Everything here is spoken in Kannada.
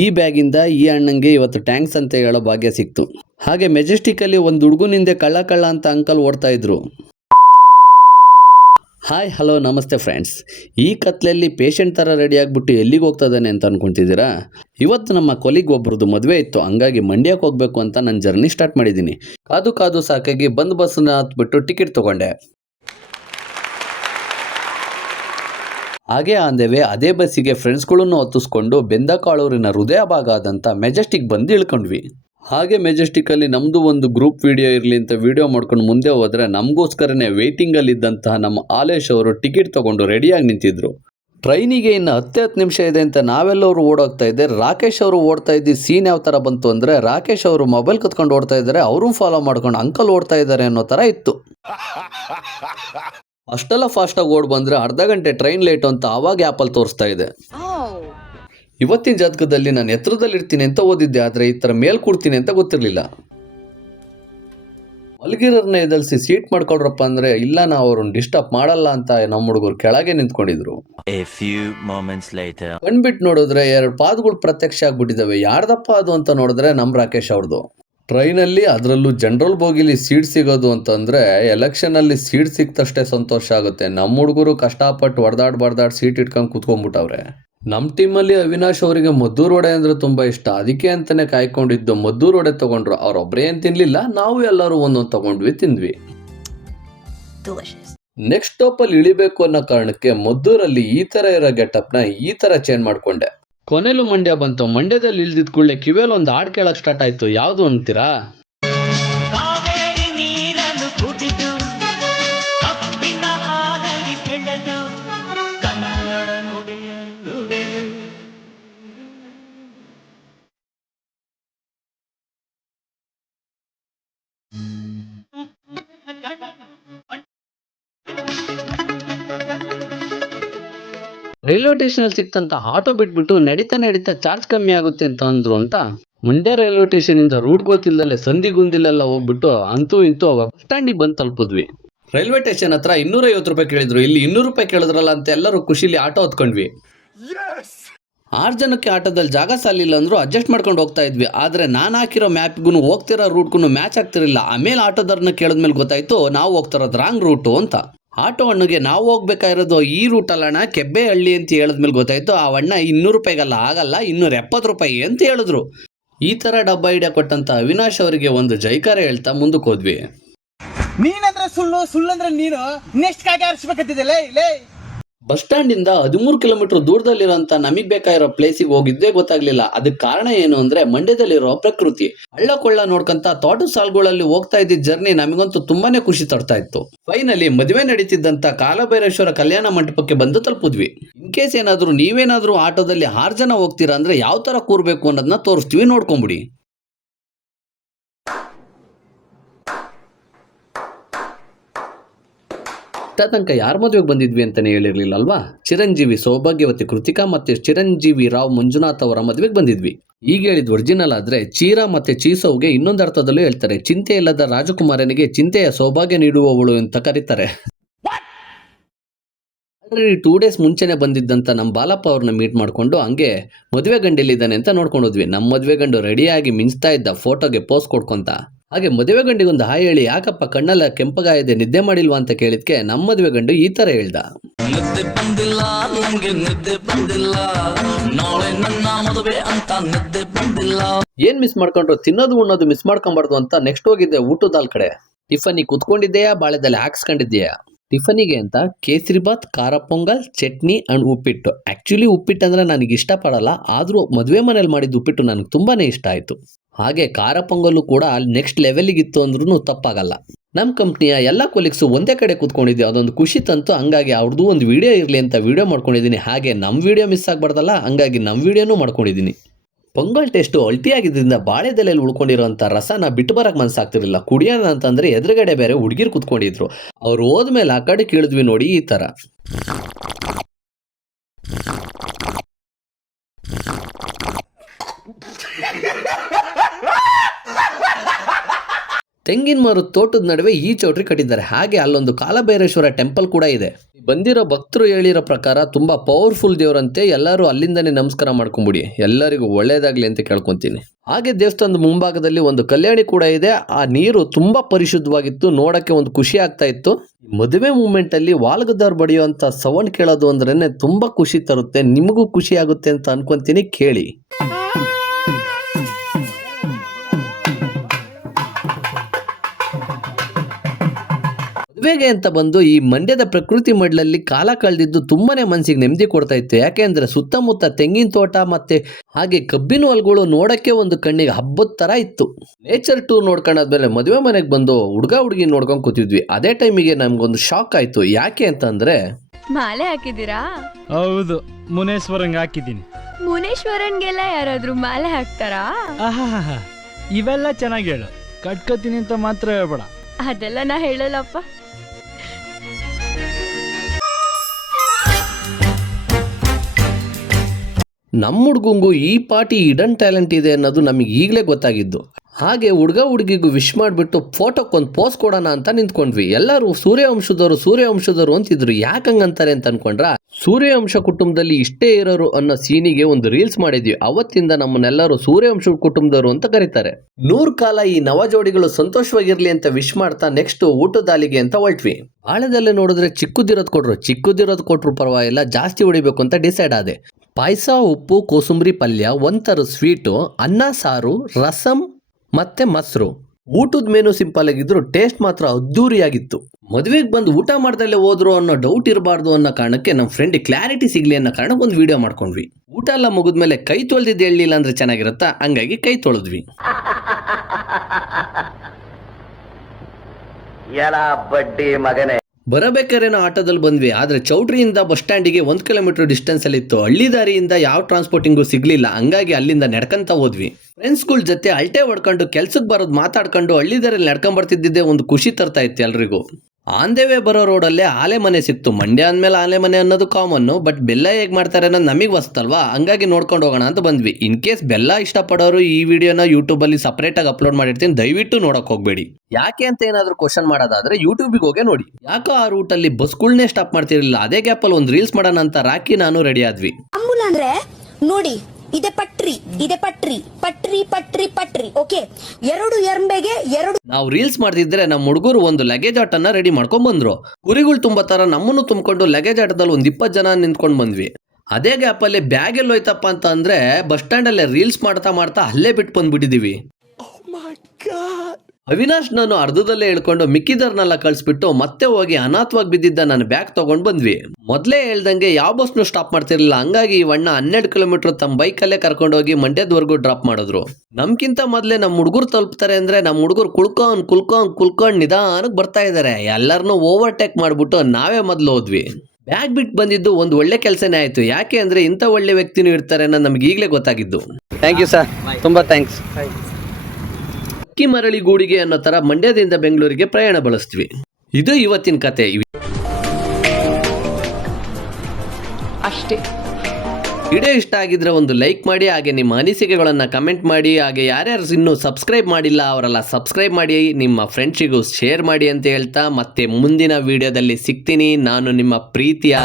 ಈ ಬ್ಯಾಗಿಂದ ಈ ಅಣ್ಣಂಗೆ ಇವತ್ತು ಟ್ಯಾಂಕ್ಸ್ ಅಂತ ಹೇಳೋ ಭಾಗ್ಯ ಸಿಕ್ತು. ಹಾಗೆ ಮೆಜೆಸ್ಟಿಕಲ್ಲಿ ಒಂದು ಹುಡುಗನಿಂದೆ ಕಳ್ಳ ಅಂತ ಅಂಕಲ್ ಓಡ್ತಾ ಇದ್ರು. ಹಾಯ್ ಹಲೋ ನಮಸ್ತೆ ಫ್ರೆಂಡ್ಸ್. ಈ ಕತ್ಲಲ್ಲಿ ಪೇಷಂಟ್ ಥರ ರೆಡಿ ಆಗಿಬಿಟ್ಟು ಎಲ್ಲಿಗೆ ಹೋಗ್ತದಾನೆ ಅಂತ ಅನ್ಕೊತಿದ್ದೀರಾ? ಇವತ್ತು ನಮ್ಮ ಕೊಲಿಗ್ ಒಬ್ರದ್ದು ಮದುವೆ ಇತ್ತು, ಹಂಗಾಗಿ ಮಂಡ್ಯಕ್ಕೆ ಹೋಗ್ಬೇಕು ಅಂತ ನಾನು ಜರ್ನಿ ಸ್ಟಾರ್ಟ್ ಮಾಡಿದ್ದೀನಿ. ಕಾದು ಸಾಕಾಗಿ ಬಂದ್ ಬಸ್ನ ಹತ್ಬಿಟ್ಟು ಟಿಕೆಟ್ ತಗೊಂಡೆ. ಹಾಗೆ ಆಂದೇವೆ ಅದೇ ಬಸ್ಸಿಗೆ ಫ್ರೆಂಡ್ಸ್ಗಳನ್ನು ಹೊತ್ತಿಸ್ಕೊಂಡು ಬೆಂದಕಾಳೂರಿನ ಹೃದಯ ಭಾಗ ಆದಂಥ ಮೆಜೆಸ್ಟಿಕ್ ಬಂದು ಇಳ್ಕೊಂಡ್ವಿ. ಹಾಗೆ ಮೆಜೆಸ್ಟಿಕಲ್ಲಿ ನಮ್ಮದು ಒಂದು ಗ್ರೂಪ್ ವಿಡಿಯೋ ಇರಲಿ ಅಂತ ವಿಡಿಯೋ ಮಾಡ್ಕೊಂಡು ಮುಂದೆ ಹೋದರೆ ನಮಗೋಸ್ಕರನೇ ವೆಯ್ಟಿಂಗಲ್ಲಿದ್ದಂತಹ ನಮ್ಮ ಆಲೇಶ್ ಅವರು ಟಿಕೆಟ್ ತೊಗೊಂಡು ರೆಡಿಯಾಗಿ ನಿಂತಿದ್ರು. ಟ್ರೈನಿಗೆ ಇನ್ನು 10 ನಿಮಿಷ ಇದೆ ಅಂತ ನಾವೆಲ್ಲರೂ ಓಡೋಗ್ತಾ ಇದ್ದೆ. ರಾಕೇಶ್ ಅವರು ಓಡ್ತಾ ಇದ್ದು ಸೀನ್ ಯಾವ ಥರ ಬಂತು ಅಂದರೆ, ರಾಕೇಶ್ ಅವರು ಮೊಬೈಲ್ ಕತ್ಕೊಂಡು ಓಡ್ತಾ ಇದ್ದಾರೆ, ಅವರು ಫಾಲೋ ಮಾಡ್ಕೊಂಡು ಅಂಕಲ್ ಓಡ್ತಾ ಇದ್ದಾರೆ ಅನ್ನೋ ಥರ ಇತ್ತು. ಅಷ್ಟೆಲ್ಲ ಫಾಸ್ಟಾಗಿ ಓಡ್ ಬಂದರೆ ಅರ್ಧ ಗಂಟೆ ಟ್ರೈನ್ ಲೇಟು ಅಂತ ಆವಾಗ ಆ್ಯಪಲ್ಲಿ ತೋರಿಸ್ತಾ ಇದೆ. ಇವತ್ತಿನ ಜಾತಕದಲ್ಲಿ ನಾನು ಎತ್ತರದಲ್ಲಿ ಇರ್ತೀನಿ ಅಂತ ಓದಿದ್ದೆ, ಆದರೆ ಈ ಥರ ಮೇಲ್ ಕೂಡ್ತೀನಿ ಅಂತ ಗೊತ್ತಿರಲಿಲ್ಲ. ಮಲಗಿರೋರ್ನ ಎದಲ್ಸಿ ಸೀಟ್ ಮಾಡ್ಕೊಳ್ರಪ್ಪ ಅಂದರೆ ಇಲ್ಲ, ನಾವು ಅವ್ರನ್ನ ಡಿಸ್ಟರ್ಬ್ ಮಾಡಲ್ಲ ಅಂತ ನಮ್ಮ ಹುಡುಗರು ಕೆಳಗೆ ನಿಂತ್ಕೊಂಡಿದ್ರು. ಕಣ್ಬಿಟ್ಟು ನೋಡಿದ್ರೆ 2 ಪಾದಗಳು ಪ್ರತ್ಯಕ್ಷ ಆಗ್ಬಿಟ್ಟಿದ್ದಾವೆ. ಯಾರ್ದಪ್ಪ ಅದು ಅಂತ ನೋಡಿದ್ರೆ ನಮ್ಮ ರಾಕೇಶ್ ಅವ್ರದ್ದು. ಟ್ರೈನಲ್ಲಿ ಅದರಲ್ಲೂ ಜನರಲ್ ಬೋಗಿಲಿ ಸೀಟ್ ಸಿಗೋದು ಅಂತಂದರೆ ಎಲೆಕ್ಷನಲ್ಲಿ ಸೀಟ್ ಸಿಕ್ತಷ್ಟೇ ಸಂತೋಷ ಆಗುತ್ತೆ. ನಮ್ಮ ಹುಡುಗರು ಕಷ್ಟಪಟ್ಟು ಹೊಡೆದಾಡ್ ಸೀಟ್ ಇಟ್ಕೊಂಡು ಕೂತ್ಕೊಂಡ್ಬಿಟ್ಟವ್ರೆ. ನಮ್ಮ ಟೀಮಲ್ಲಿ ಅವಿನಾಶ್ ಅವರಿಗೆ ಮದ್ದೂರು ವಡೆ ಅಂದರೆ ತುಂಬ ಇಷ್ಟ, ಅದಕ್ಕೆ ಅಂತಲೇ ಕಾಯ್ಕೊಂಡಿದ್ದು ಮದ್ದೂರು ವಡೆ ತೊಗೊಂಡ್ರು. ಅವ್ರೊಬ್ಬರೇ ಏನು ತಿನ್ನಲಿಲ್ಲ, ನಾವು ಎಲ್ಲರೂ ಒಂದೊಂದು ತೊಗೊಂಡ್ವಿ, ತಿಂದ್ವಿ. ನೆಕ್ಸ್ಟ್ ಸ್ಟಾಪಲ್ಲಿ ಇಳಿಬೇಕು ಅನ್ನೋ ಕಾರಣಕ್ಕೆ ಮದ್ದೂರಲ್ಲಿ ಈ ಥರ ಇರೋ ಗೆಟಪ್ನ ಈ ಥರ ಚೇಂಜ್ ಮಾಡಿಕೊಂಡೆ. ಕೊನೆಲು ಮಂಡ್ಯ ಬಂತು. ಮಂಡ್ಯದಲ್ಲಿ ಇಳಿದಿದ್ದ ಕೂಡಲೇ ಕಿವಿಯಲ್ಲಿ ಒಂದು ಹಾಡು ಕೇಳಕ್ಕೆ ಸ್ಟಾರ್ಟ್ ಆಯಿತು. ಯಾವುದು ಅಂತೀರಾ? ರೈಲ್ವೆ ಸ್ಟೇಷನ್ ಸಿಕ್ತಂತ ಆಟೋ ಬಿಟ್ಬಿಟ್ಟು ನಡೀತಾ ಚಾರ್ಜ್ ಕಮ್ಮಿ ಆಗುತ್ತೆ ಅಂತ ಅಂದ್ರು ಅಂತ ಮಂಡ್ಯ ರೈಲ್ವೆ ಸ್ಟೇಷನ್ ಇಂದ ರೂಟ್ ಗೊತ್ತಿಲ್ಲದಲ್ಲೇ ಸಂದಿಗುಂದಿಲೆಲ್ಲ ಹೋಗ್ಬಿಟ್ಟು ಅಂತೂ ಇಂತೂ ಬಸ್ ಸ್ಟ್ಯಾಂಡಿಗೆ ಬಂದು ತಲುಪಿದ್ವಿ. ರೈಲ್ವೆ ಸ್ಟೇಷನ್ ಹತ್ರ 250 ರೂಪಾಯಿ ಕೇಳಿದ್ರು. ಇಲ್ಲಿ 200 ರೂಪಾಯಿ ಕೇಳಿದ್ರಲ್ಲ ಅಂತ ಎಲ್ಲರೂ ಖುಷಿಲಿ ಆಟೋ ಹತ್ಕೊಂಡ್ವಿ. 6 ಜನಕ್ಕೆ ಆಟೋದಲ್ಲಿ ಜಾಗ ಸಾಲಿಲ್ಲ ಅಂದ್ರು ಅಡ್ಜಸ್ಟ್ ಮಾಡ್ಕೊಂಡು ಹೋಗ್ತಾ ಇದ್ವಿ. ಆದ್ರೆ ನಾನು ಹಾಕಿರೋ ಮ್ಯಾಪ್ಗೂ ಹೋಗ್ತಿರೋ ರೂಟ್ಗೂ ಮ್ಯಾಚ್ ಆಗ್ತಿರಲಿಲ್ಲ. ಆಮೇಲೆ ಆಟೋದವ್ರನ್ನ ಕೇಳಿದ್ಮೇಲೆ ಗೊತ್ತಾಯ್ತು ನಾವು ಹೋಗ್ತಿರೋದು ರಾಂಗ್ ರೂಟು ಅಂತ. ಆಟೋ ಅಣ್ಣಗೆ ನಾವು ಹೋಗ್ಬೇಕಾಗಿರೋದು ಈ ರೂಟ್ ಅಲ್ಲಣ್ಣ, ಕೆಬ್ಬೆಹಳ್ಳಿ ಅಂತ ಹೇಳಿದ್ಮೇಲೆ ಗೊತ್ತಾಯ್ತು ಆ ಅಣ್ಣ 200 ರೂಪಾಯಿಗಲ್ಲ ಆಗಲ್ಲ 270 ರೂಪಾಯಿ ಅಂತ ಹೇಳಿದ್ರು. ಈ ತರ ಡಬ್ಬ ಐಡಿಯಾ ಕೊಟ್ಟಂತ ಅವಿನಾಶ್ ಅವರಿಗೆ ಒಂದು ಜೈಕಾರ ಹೇಳ್ತಾ ಮುಂದಕ್ಕೆ ಹೋದ್ವಿ. ನೀನಂದ್ರೆ ಸುಳ್ಳಂದ್ರೆ ನೀನು ನೆಕ್ಸ್ಟ್ ಕಾಗೆ ಆರಿಸ್ಬೇಕಂತಿದ್ದೆಲೇ ಲೇ. ಬಸ್ ಸ್ಟ್ಯಾಂಡ್ ಇಂದ 13 ಕಿಲೋಮೀಟರ್ ದೂರದಲ್ಲಿರೋಂಥ ನಮಗೆ ಬೇಕಾಗಿರೋ ಪ್ಲೇಸಿಗೆ ಹೋಗಿದ್ದೇ ಗೊತ್ತಾಗ್ಲಿಲ್ಲ. ಅದಕ್ಕೆ ಕಾರಣ ಏನು ಅಂದ್ರೆ ಮಂಡ್ಯದಲ್ಲಿರೋ ಪ್ರಕೃತಿ. ಹಳ್ಳ ಕೊಳ್ಳ ನೋಡ್ಕೊಂತ ತೋಟದ ಸಾಲುಗಳಲ್ಲಿ ಹೋಗ್ತಾ ಇದ್ದಿದ್ದ ಜರ್ನಿ ನಮಗಂತೂ ತುಂಬಾನೇ ಖುಷಿ ತರ್ತಾ ಇತ್ತು. ಫೈನಲಿ ಮದುವೆ ನಡೀತಿದ್ದಂತ ಕಾಲಭೈರೇಶ್ವರ ಕಲ್ಯಾಣ ಮಂಟಪಕ್ಕೆ ಬಂದು ತಲುಪಿದ್ವಿ. ಇನ್ ಕೇಸ್ ನೀವೇನಾದ್ರೂ ಆಟೋದಲ್ಲಿ 6 ಜನ ಹೋಗ್ತೀರಾ ಅಂದ್ರೆ ಯಾವ ತರ ಕೂರ್ಬೇಕು ಅನ್ನೋದನ್ನ ತೋರಿಸ್ತೀವಿ, ನೋಡ್ಕೊಂಬಿಡಿ. ತನಕ ಯಾರ ಮದುವೆಗೆ ಬಂದಿದ್ವಿ ಅಂತಾನೆ ಹೇಳಿರ್ಲಿಲ್ಲ ಅಲ್ವಾ? ಚಿರಂಜೀವಿ ಸೌಭಾಗ್ಯವತಿ ಕೃತಿಕಾ ಮತ್ತೆ ಚಿರಂಜೀವಿ ರಾವ್ ಮಂಜುನಾಥ್ ಅವರ ಮದುವೆಗೆ ಬಂದಿದ್ವಿ. ಈಗ ಹೇಳಿದ್ ಒರಿಜಿನಲ್ ಆದ್ರೆ ಚೀರಾ ಮತ್ತೆ ಚೀಸವ್ಗೆ ಇನ್ನೊಂದು ಅರ್ಥದಲ್ಲೂ ಹೇಳ್ತಾರೆ. ಚಿಂತೆ ಇಲ್ಲದ ರಾಜಕುಮಾರನಿಗೆ ಚಿಂತೆಯ ಸೌಭಾಗ್ಯ ನೀಡುವವಳು ಅಂತ ಕರೀತಾರೆ. ಆಲ್ರೆಡಿ 2 ಡೇಸ್ ಮುಂಚೆನೆ ಬಂದಿದ್ದಂತ ನಮ್ಮ ಬಾಲಪ್ಪ ಅವ್ರನ್ನ ಮೀಟ್ ಮಾಡ್ಕೊಂಡು ಹಂಗೆ ಮದುವೆ ಗಂಡಲ್ಲಿದ್ದಾನೆ ಅಂತ ನೋಡ್ಕೊಂಡೋದ್ವಿ. ನಮ್ಮ ಮದುವೆ ಗಂಡು ರೆಡಿಯಾಗಿ ಮಿಂಚ್ತಾ ಇದ್ದ ಫೋಟೋಗೆ ಪೋಸ್ ಕೊಡ್ಕೊಂತ. ಹಾಗೆ ಮದುವೆ ಗಂಡಿಗೊಂದು ಹಾಯ್ ಹೇಳಿ, ಯಾಕಪ್ಪ ಕಣ್ಣೆಲ್ಲ ಕೆಂಪಗಾಯಿದೆ ನಿದ್ದೆ ಮಾಡಿಲ್ವಾ ಅಂತ ಕೇಳಿದ್ಕೆ ನಮ್ಮ ಮದುವೆ ಗಂಡು ಈ ತರ ಹೇಳ್ದ. ಏನ್ ಮಿಸ್ ಮಾಡ್ಕೊಂಡ್ರು, ತಿನ್ನೋದು ಉಣ್ಣೋದು ಮಿಸ್ ಮಾಡ್ಕೊಂಬಾರ್ದು ಅಂತ ನೆಕ್ಸ್ಟ್ ಹೋಗಿದ್ದೆ ಊಟದಾಲ್ ಕಡೆ. ಟಿಫನಿ ಕುತ್ಕೊಂಡಿದ್ದೀಯಾ ಬಾಳೆದಲ್ಲಿ ಹಾಕ್ಸ್ಕೊಂಡಿದ್ದೀಯಾ? ಟಿಫನಿಗೆ ಅಂತ ಕೇಸರಿಬಾತ್, ಖಾರ pongal, chutney and uppittu. Actually uppittu ಅಂದ್ರೆ ನನಗೆ ಇಷ್ಟ ಪಡಲ್ಲ, ಆದ್ರೂ ಮದುವೆ ಮನೇಲಿ ಮಾಡಿದ ಉಪ್ಪಿಟ್ಟು ನನಗೆ ತುಂಬಾನೇ ಇಷ್ಟ ಆಯ್ತು. ಹಾಗೆ ಖಾರ ಪೊಂಗಲ್ಲು ಕೂಡ ಅಲ್ಲಿ ನೆಕ್ಸ್ಟ್ ಲೆವೆಲ್ಗಿತ್ತು ಅಂದ್ರೂ ತಪ್ಪಾಗಲ್ಲ. ನಮ್ಮ ಕಂಪ್ನಿಯ ಎಲ್ಲ ಕೊಲೀಗ್ಸು ಒಂದೇ ಕಡೆ ಕೂತ್ಕೊಂಡಿದ್ವಿ, ಅದೊಂದು ಖುಷಿ ತಂತು. ಹಂಗಾಗಿ ಅವ್ರದ್ದು ಒಂದು ವಿಡಿಯೋ ಇರಲಿ ಅಂತ ವಿಡಿಯೋ ಮಾಡ್ಕೊಂಡಿದ್ದೀನಿ. ಹಾಗೆ ನಮ್ಮ ವಿಡಿಯೋ ಮಿಸ್ ಆಗಬಾರ್ದಲ್ಲ, ಹಂಗಾಗಿ ನಮ್ಮ ವಿಡಿಯೋನೂ ಮಾಡ್ಕೊಂಡಿದ್ದೀನಿ. ಪೊಂಗಲ್ ಟೇಸ್ಟು ಅಲ್ಟಿಯಾಗಿದ್ದರಿಂದ ಬಾಳೆದೆಲೆಯಲ್ಲಿ ಉಳ್ಕೊಂಡಿರೋಂಥ ರಸನ ಬಿಟ್ಟು ಬರಕ್ಕೆ ಮನಸ್ಸಾಗ್ತಿರಲಿಲ್ಲ. ಕುಡಿಯೋಣ ಅಂತಂದರೆ ಎದುರುಗಡೆ ಬೇರೆ ಹುಡುಗಿರು ಕೂತ್ಕೊಂಡಿದ್ರು. ಅವ್ರು ಹೋದ್ಮೇಲೆ ಆ ಕಡೆ ಕೇಳಿದ್ವಿ ನೋಡಿ ಈ ಥರ. ತೆಂಗಿನ ಮರದ ತೋಟದ ನಡುವೆ ಈ ಚೌಟ್ರಿ ಕಟ್ಟಿದ್ದಾರೆ. ಹಾಗೆ ಅಲ್ಲೊಂದು ಕಾಲಭೈರೇಶ್ವರ ಟೆಂಪಲ್ ಕೂಡ ಇದೆ. ಬಂದಿರೋ ಭಕ್ತರು ಹೇಳಿರೋ ಪ್ರಕಾರ ತುಂಬಾ ಪವರ್ಫುಲ್ ದೇವರಂತೆ, ಎಲ್ಲರೂ ಅಲ್ಲಿಂದಾನೇ ನಮಸ್ಕಾರ ಮಾಡ್ಕೊಂಬಿಡಿ, ಎಲ್ಲರಿಗೂ ಒಳ್ಳೇದಾಗ್ಲಿ ಅಂತ ಕೇಳ್ಕೊಂತೀನಿ. ಹಾಗೆ ದೇವಸ್ಥಾನದ ಮುಂಭಾಗದಲ್ಲಿ ಒಂದು ಕಲ್ಯಾಣಿ ಕೂಡ ಇದೆ. ಆ ನೀರು ತುಂಬಾ ಪರಿಶುದ್ಧವಾಗಿತ್ತು, ನೋಡಕ್ಕೆ ಒಂದು ಖುಷಿ ಆಗ್ತಾ ಇತ್ತು. ಮದುವೆ ಮೂಮೆಂಟ್ ಅಲ್ಲಿ ವಾಲ್ಗದಾರ್ ಬಡಿಯುವಂತ ಸೌಂಡ್ ಕೇಳೋದು ಅಂದ್ರೇನೆ ತುಂಬಾ ಖುಷಿ ತರುತ್ತೆ. ನಿಮಗೂ ಖುಷಿ ಆಗುತ್ತೆ ಅಂತ ಅನ್ಕೊಂತೀನಿ, ಕೇಳಿ. ಮದುವೆಗೆ ಅಂತ ಬಂದು ಈ ಮಂಡ್ಯದ ಪ್ರಕೃತಿ ಮಡ್ಲಲ್ಲಿ ಕಾಲ ಕಳೆದಿದ್ದು ತುಂಬಾನೇ ಮನಸ್ಸಿಗೆ ನೆಮ್ಮದಿ ಕೊಡ್ತಾ ಇತ್ತು. ಯಾಕೆಂದ್ರೆ ಸುತ್ತಮುತ್ತ ತೆಂಗಿನ ತೋಟ ಮತ್ತೆ ಹಾಗೆ ಕಬ್ಬಿನ ಹೊಲಗಳು ನೋಡಕ್ಕೆ ಒಂದು ಕಣ್ಣಿಗೆ ಹಬ್ಬದ ತರ ಇತ್ತು. ನೇಚರ್ ಟೂರ್ ನೋಡ್ಕೊಂಡಾದ್ಮೇಲೆ ಮದುವೆ ಮನೆಗೆ ಬಂದು ಹುಡುಗ ಹುಡುಗಿ ನೋಡ್ಕೊಂಡ್ ಕೂತಿದ್ವಿ. ಅದೇ ಟೈಮಿಗೆ ನಮ್ಗೊಂದು ಶಾಕ್ ಆಯ್ತು. ಯಾಕೆ ಅಂತಂದ್ರೆ ಮಾಲೆ ಹಾಕಿದ್ದೀರಾ? ಹೌದು, ಮುನೇಶ್ವರಂಗ್ ಹಾಕಿದ್ದೀನಿ. ಮುನೇಶ್ವರನ್ಗೆಲ್ಲ ಯಾರಾದ್ರೂ ಮಾಲೆ ಹಾಕ್ತಾರಾ? ಆಹಾಹಾ, ಇವೆಲ್ಲ ಚೆನ್ನಾಗಿ ಹೇಳು, ಕಟ್ಕೋತೀನಿ ಅಂತ ಮಾತ್ರ ಹೇಳ್ಬೇಡ. ಅದೆಲ್ಲ ನಾ ಹೇಳಲ್ಲಪ್ಪ. ನಮ್ಮ ಹುಡುಗಂಗೂ ಈ ಪಾಟಿ ಇಡನ್ ಟ್ಯಾಲೆಂಟ್ ಇದೆ ಅನ್ನೋದು ನಮಗೆ ಈಗಲೇ ಗೊತ್ತಾಗಿದ್ದು. ಹಾಗೆ ಹುಡುಗ ಹುಡುಗಿಗೂ ವಿಶ್ ಮಾಡಿಬಿಟ್ಟು ಫೋಟೋಕ್ಕೊಂದು ಪೋಸ್ ಕೊಡೋಣ ಅಂತ ನಿಂತ್ಕೊಂಡ್ವಿ. ಎಲ್ಲರೂ ಸೂರ್ಯವಂಶದವರು ಅಂತಿದ್ರು. ಯಾಕಂಗಂತಾರೆ ಅಂತ ಅನ್ಕೊಂಡ್ರ, ಸೂರ್ಯವಂಶ ಕುಟುಂಬದಲ್ಲಿ ಇಷ್ಟೇ ಇರೋರು ಅನ್ನೋ ಸೀನಿಗೆ ಒಂದು ರೀಲ್ಸ್ ಮಾಡಿದ್ವಿ. ಅವತ್ತಿಂದ ನಮ್ಮನ್ನೆಲ್ಲರೂ ಸೂರ್ಯವಂಶ ಕುಟುಂಬದವರು ಅಂತ ಕರೀತಾರೆ. 100 ಕಾಲ ಈ ನವ ಜೋಡಿಗಳು ಸಂತೋಷವಾಗಿರ್ಲಿ ಅಂತ ವಿಶ್ ಮಾಡ್ತಾ ನೆಕ್ಸ್ಟ್ ಊಟದಾಲಿಗೆ ಅಂತ ಹೊರಟ್ವಿ. ಬಾಳೆದಲ್ಲೇ ನೋಡಿದ್ರೆ ಚಿಕ್ಕದಿರೋದು ಕೊಟ್ರು ಪರವಾಗಿಲ್ಲ, ಜಾಸ್ತಿ ಹೊಡಿಬೇಕು ಅಂತ ಡಿಸೈಡ್ ಆದೆ. ಪಾಯಸ, ಉಪ್ಪು, ಕೋಸಂಬರಿ ಪಲ್ಯ, ಒಂಥರ ಸ್ವೀಟು, ಅನ್ನ ಸಾರು, ರಸಂ ಮತ್ತೆ ಮೊಸರು. ಊಟದ ಮೆನು ಸಿಂಪಲ್ ಆಗಿದ್ರು ಟೇಸ್ಟ್ ಮಾತ್ರ ಅದ್ದೂರಿಯಾಗಿತ್ತು. ಮದುವೆಗೆ ಬಂದು ಊಟ ಮಾಡ್ದಲ್ಲೇ ಹೋದ್ರು ಅನ್ನೋ ಡೌಟ್ ಇರಬಾರ್ದು ಅನ್ನೋ ಕಾರಣಕ್ಕೆ ನಮ್ಮ ಫ್ರೆಂಡ್ ಕ್ಲಾರಿಟಿ ಸಿಗ್ಲಿ ಅನ್ನೋ ಕಾರಣಕ್ಕೆ ಒಂದು ವಿಡಿಯೋ ಮಾಡ್ಕೊಂಡ್ವಿ. ಊಟ ಎಲ್ಲ ಮುಗಿದ್ಮೇಲೆ ಕೈ ತೊಳೆದಿದ್ದು ಹೇಳಲಿಲ್ಲ ಅಂದ್ರೆ ಚೆನ್ನಾಗಿರುತ್ತಾ, ಹಂಗಾಗಿ ಕೈ ತೊಳೆದ್ವಿ. ಬಡ್ಡಿ ಮಗನೇ, ಬರಬೇಕಾರೇನೋ ಆಟೋದಲ್ಲಿ ಬಂದ್ವಿ. ಆದ್ರೆ ಚೌಟ್ರಿಯಿಂದ ಬಸ್ ಸ್ಟ್ಯಾಂಡಿಗೆ 1 ಕಿಲೋಮೀಟರ್ ಡಿಸ್ಟೆನ್ಸ್ ಅಲ್ಲಿ ಇತ್ತು. ಹಳ್ಳಿ ದಾರಿಯಿಂದ ಯಾವ ಟ್ರಾನ್ಸ್ಪೋರ್ಟಿಂಗು ಸಿಗ್ಲಿಲ್ಲ, ಹಂಗಾಗಿ ಅಲ್ಲಿಂದ ನಡ್ಕಂತ ಹೋದ್ವಿ. ಫ್ರೆಂಡ್ಸ್ಗಳ ಜೊತೆ ಅಲ್ಟೆ ಹೊಡ್ಕೊಂಡು ಕೆಲ್ಸಕ್ಕೆ ಬರೋದು ಮಾತಾಡ್ಕೊಂಡು ಹಳ್ಳಿ ದಾರಿಯಲ್ಲಿ ನಡ್ಕೊಂಡ್ ಬರ್ತಿದ್ದಿದ್ದೆ ಒಂದು ಖುಷಿ ತರ್ತಾ ಇತ್ತು ಎಲ್ರಿಗೂ. ಆನ್ ದೇ ವೇ ಬರೋ ರೋಡಲ್ಲೇ ಆಲೆ ಮನೆ ಸಿಕ್ತು. ಮಂಡ್ಯ ಅಂದ್ಮೇಲೆ ಆಲೆ ಮನೆ ಅನ್ನೋದು ಕಾಮನ್ನು, ಬಟ್ ಬೆಲ್ಲ ಹೇಗ್ ಮಾಡ್ತಾರೆ ಅನ್ನೋದು ನಮಗೆ ಹೊಸ್ತಲ್ವಾ, ಹಂಗಾಗಿ ನೋಡ್ಕೊಂಡು ಹೋಗೋಣ ಅಂತ ಬಂದ್ವಿ. ಇನ್ ಕೇಸ್ ಬೆಲ್ಲ ಇಷ್ಟಪಡೋರು ಈ ವಿಡಿಯೋನ ಯೂಟ್ಯೂಬ್ ಅಲ್ಲಿ ಸಪರೇಟ್ ಆಗಿ ಅಪ್ಲೋಡ್ ಮಾಡಿರ್ತೀನಿ, ದಯವಿಟ್ಟು ನೋಡಕ್ ಹೋಗ್ಬೇಡಿ. ಯಾಕೆ ಅಂತ ಏನಾದ್ರೂ ಕ್ವಶನ್ ಮಾಡೋದಾದ್ರೆ ಯೂಟ್ಯೂಬಿಗೆ ಹೋಗಿ ನೋಡಿ. ಯಾಕೋ ಆ ರೂಟ್ ಅಲ್ಲಿ ಬಸ್ಗಳನ್ನೇ ಸ್ಟಾಪ್ ಮಾಡ್ತಿರ್ಲಿಲ್ಲ. ಅದೇ ಗ್ಯಾಪ್ ಅಲ್ಲಿ ಒಂದು ರೀಲ್ಸ್ ಮಾಡೋಣ ಅಂತ ರಾಕಿ ನಾನು ರೆಡಿ ಆದ್ವಿ. ಅಂದ್ರೆ ನೋಡಿ, ಇದೆ ಪಟ್ರಿ ಓಕೆ, 2 ಎರ್ಂಬೆಗೆ 2. ನಾವು ರೀಲ್ಸ್ ಮಾಡ್ತಿದ್ರೆ ನಮ್ಮ ಹುಡುಗರು ಒಂದು ಲಗೇಜ್ ಆಟನ್ನ ರೆಡಿ ಮಾಡ್ಕೊಂಡ್ ಬಂದ್ರು. ಕುರಿಗಳು ತುಂಬಾ ತರ ನಮ್ಮನ್ನು ತುಂಬಿಕೊಂಡು ಲಗೇಜ್ ಆಟದಲ್ಲಿ ಒಂದು 20 ಜನ ನಿಂತ್ಕೊಂಡ್ ಬಂದ್ವಿ. ಅದೇ ಗ್ಯಾಪ್ ಅಲ್ಲಿ ಬ್ಯಾಗ್ ಎಲ್ಲಿ ಹೋಯ್ತಪ್ಪ ಅಂತ ಅಂದ್ರೆ ಬಸ್ ಸ್ಟ್ಯಾಂಡ್ ಅಲ್ಲೇ ರೀಲ್ಸ್ ಮಾಡ್ತಾ ಅಲ್ಲೇ ಬಿಟ್ಟು ಬಂದ್ಬಿಟ್ಟಿದೀವಿ. ಅವಿನಾಶ್ ನಾನು ಅರ್ಧದಲ್ಲೇ ಹೇಳ್ಕೊಂಡು ಮಿಕ್ಕಿದರ್ನೆಲ್ಲ ಕಳಿಸ್ಬಿಟ್ಟು ಮತ್ತೆ ಹೋಗಿ ಅನಾಥವಾಗಿ ಬಿದ್ದಿದ್ದ ನನ್ನ ಬ್ಯಾಗ್ ತಗೊಂಡ್ ಬಂದ್ವಿ. ಮೊದಲೇ ಹೇಳ್ದಂಗೆ ಯಾವ ಬಸ್ನು ಸ್ಟಾಪ್ ಮಾಡ್ತಿರ್ಲಿಲ್ಲ, ಹಂಗಾಗಿ ಈ ಅಣ್ಣ 12 ಕಿಲೋಮೀಟರ್ ತಮ್ಮ ಬೈಕಲ್ಲೇ ಕರ್ಕೊಂಡೋಗಿ ಮಂಡ್ಯದವರೆಗೂ ಡ್ರಾಪ್ ಮಾಡಿದ್ರು. ನಮ್ಗಿಂತ ಮೊದಲೇ ನಮ್ಮ ಹುಡುಗರು ತಲುಪ್ತಾರೆ ಅಂದ್ರೆ ನಮ್ಮ ಹುಡುಗರು ಕುಲ್ಕೊಂಡ್ ನಿಧಾನಕ್ಕೆ ಬರ್ತಾ ಇದಾರೆ. ಎಲ್ಲರನ್ನೂ ಓವರ್ಟೇಕ್ ಮಾಡ್ಬಿಟ್ಟು ನಾವೇ ಮೊದಲು ಹೋದ್ವಿ. ಬ್ಯಾಗ್ ಬಿಟ್ಟು ಬಂದಿದ್ದು ಒಂದು ಒಳ್ಳೆ ಕೆಲಸನೇ ಆಯ್ತು. ಯಾಕೆ ಅಂದ್ರೆ ಇಂಥ ಒಳ್ಳೆ ವ್ಯಕ್ತಿನೂ ಇರ್ತಾರೆ ಅನ್ನೋದು ನಮ್ಗೆ ಈಗಲೇ ಗೊತ್ತಾಗಿದ್ದು. ಥ್ಯಾಂಕ್ ಯು ಸರ್, ತುಂಬಾ ಥ್ಯಾಂಕ್ಸ್. ಅಕ್ಕಿ ಮರಳಿ ಗೂಡಿಗೆ ಅನ್ನೋ ತರ ಮಂಡ್ಯದಿಂದ ಬೆಂಗಳೂರಿಗೆ ಪ್ರಯಾಣ ಬಳಸ್ತೀವಿ. ಇದು ಇವತ್ತಿನ ಕತೆ. ಅಷ್ಟೇ. ವಿಡಿಯೋ ಇಷ್ಟ ಆಗಿದ್ರೆ ಒಂದು ಲೈಕ್ ಮಾಡಿ, ಹಾಗೆ ನಿಮ್ಮ ಅನಿಸಿಕೆಗಳನ್ನ ಕಮೆಂಟ್ ಮಾಡಿ, ಹಾಗೆ ಯಾರ್ಯಾರು ಇನ್ನೂ ಸಬ್ಸ್ಕ್ರೈಬ್ ಮಾಡಿಲ್ಲ ಅವರೆಲ್ಲ ಸಬ್ಸ್ಕ್ರೈಬ್ ಮಾಡಿ, ನಿಮ್ಮ ಫ್ರೆಂಡ್ಸಿಗೂ ಶೇರ್ ಮಾಡಿ ಅಂತ ಹೇಳ್ತಾ ಮತ್ತೆ ಮುಂದಿನ ವಿಡಿಯೋದಲ್ಲಿ ಸಿಗ್ತೀನಿ. ನಾನು ನಿಮ್ಮ ಪ್ರೀತಿಯ